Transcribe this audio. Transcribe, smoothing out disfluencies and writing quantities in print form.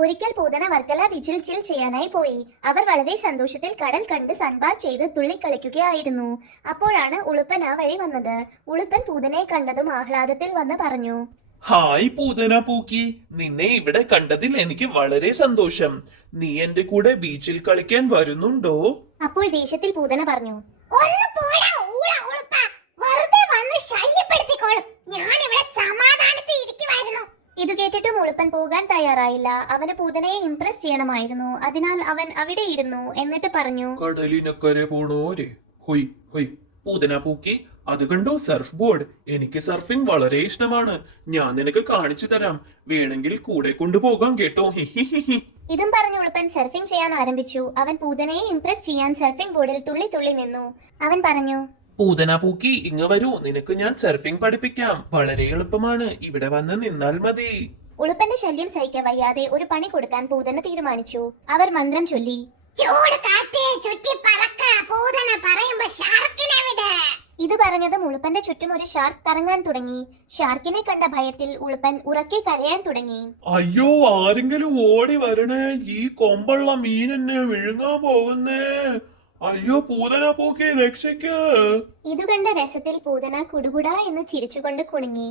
ഒരിക്കൽ പൂതന വർക്കല ബീച്ചിൽ ചിൽ ചെയ്യാനായി പോയി. അവർ വളരെ സന്തോഷത്തിൽ കടൽ കണ്ട് സൺബാത്ത് ചെയ്ത് തുള്ളിക്കളിക്കുകയായിരുന്നു. അപ്പോഴാണ് ഉളുപ്പൻ ആ വഴി വന്നത്. ഉളുപ്പൻ പൂതനയെ കണ്ടതും ആഹ്ലാദത്തിൽ വന്ന് പറഞ്ഞു, ഹായ് പൂതന പൂക്കി, നിന്നെ ഇവിടെ കണ്ടതിൽ എനിക്ക് വളരെ സന്തോഷം. നീ എന്റെ കൂടെ ബീച്ചിൽ കളിക്കാൻ വരുന്നുണ്ടോ? അപ്പോൾ ദേഷ്യത്തിൽ പൂതന പറഞ്ഞു, ഒന്ന് പോടാ ഊള ഉളുപ്പ, വെറുതെ വന്ന് ശല്യപ്പെടുത്തിക്കോളും. ഞാൻ ഇവിടെ സമാധാനത്തിൽ ഇരിക്കുവായിരുന്നു. ഇത് കേട്ടിട്ടും ഉളുപ്പൻ പോകാൻ തയ്യാറായില്ല. അവന് പൂതനയെ ഇംപ്രസ് ചെയ്യണമായിരുന്നു. അതിനാൽ അവൻ അവിടെ ഇരുന്നു. എന്നിട്ട് പറഞ്ഞു, കടലിനക്കരെ പോണോരെ, ഹൊയ് ഹൊയ്. പൂതന പൂക്കി, അത് കണ്ടോ സർഫ് ബോർഡ്? എനിക്ക് സർഫിംഗ് വളരെ ഇഷ്ടമാണ്. ഞാൻ നിനക്ക് കാണിച്ചു തരാം. വേണമെങ്കിൽ കൂടെ കൊണ്ടുപോകാം കേട്ടോ. ഹിഹിഹിഹി. ഇതും പറഞ്ഞ് ഉളുപ്പൻ സർഫിംഗ് ചെയ്യാൻ ആരംഭിച്ചു. അവൻ പൂതനയെ ഇംപ്രസ് ചെയ്യാൻ സർഫിംഗ് ബോർഡിൽ തുള്ളി തുള്ളി നിന്നു. അവൻ പറഞ്ഞു, പൂതന പൂക്കി, ഇങ്ങ് വരൂ, നിനക്ക് ഞാൻ സർഫിംഗ് പഠിപ്പിക്കാം. വളരെ എളുപ്പമാണ്. ഇവിടെ വന്ന് നിന്നാൽ മതി. ഉളുപ്പന്റെ ശല്യം സഹിക്കാൻ വയ്യാതെ ഒരു പണി കൊടുക്കാൻ പൂതന തീരുമാനിച്ചു. അവർ മന്ത്രം ചൊല്ലി. ചൂട് കാറ്റേ ചുറ്റി പറക്ക, പൂതന പറയുമ്പോ ഷാർക്കിനെ വിട്. ഇത് പറഞ്ഞതും ഉളുപ്പന്റെ ചുറ്റും ഒരു ഷാർക്ക് കറങ്ങാൻ തുടങ്ങി. ഷാർക്കിനെ കണ്ട ഭയത്തിൽ ഉളുപ്പൻ ഉറക്കെ കരയാൻ തുടങ്ങി. അയ്യോ, ആരെങ്കിലും ഓടി വരണേ, ഈ കൊമ്പുള്ള മീൻ എന്നെ വിഴുങ്ങാൻ പോകുന്നേ. അയ്യോ പൂതന പൂക്കി, രക്ഷയ്ക്ക്. ഇതു കണ്ട രസത്തിൽ പൂതന കുടുകുടാ എന്ന് ചിരിച്ചുകൊണ്ട് കുണുങ്ങി.